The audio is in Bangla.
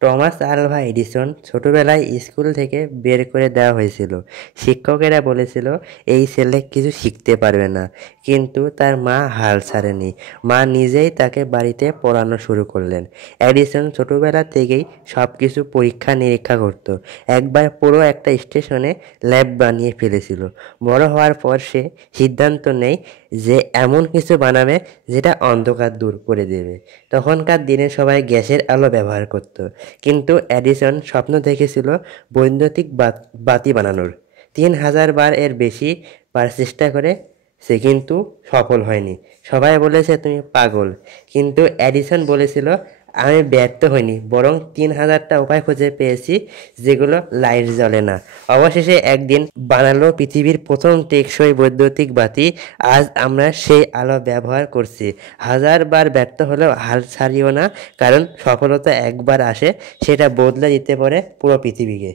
টমাস আলভা এডিসন ছোটবেলায় স্কুল থেকে বের করে দেওয়া হয়েছিল। শিক্ষকেরা বলেছিল এই ছেলে কিছু শিখতে পারবে না, কিন্তু তার মা হাল ছাড়েনি। মা নিজেই তাকে বাড়িতে পড়ানো শুরু করলেন। এডিসন ছোটবেলা থেকেই সব কিছু পরীক্ষা নিরীক্ষা করত। একবার পুরো একটা স্টেশনে ল্যাব বানিয়ে ফেলেছিল। বড় হওয়ার পর সে সিদ্ধান্ত নেয় যে এমন কিছু বানাবে যেটা অন্ধকার দূর করে দেবে। তখনকার দিনে সবাই গ্যাসের আলো ব্যবহার করত, কিন্তু এডিসন স্বপ্ন দেখেছিল বৈদ্যুতিক বাতি বানানোর। 3000 বার এর বেশি বার চেষ্টা করে সে কিন্তু সফল হয়নি। সবাই বলেছে তুমি পাগল, কিন্তু এডিসন বলেছিল আমি ব্যর্থ হইনি, বরং 3000টা উপায় খুঁজে পেয়েছি যেগুলো লাইট জ্বলে না। অবশেষে একদিন বানালো পৃথিবীর প্রথম টেকসই বৈদ্যুতিক বাতি। আজ আমরা সেই আলো ব্যবহার করছি। 1000 বার ব্যর্থ হলেও হাল ছাড়িও না, কারণ সফলতা একবার আসে, সেটা বদলে দিতে পারে পুরো পৃথিবীকে।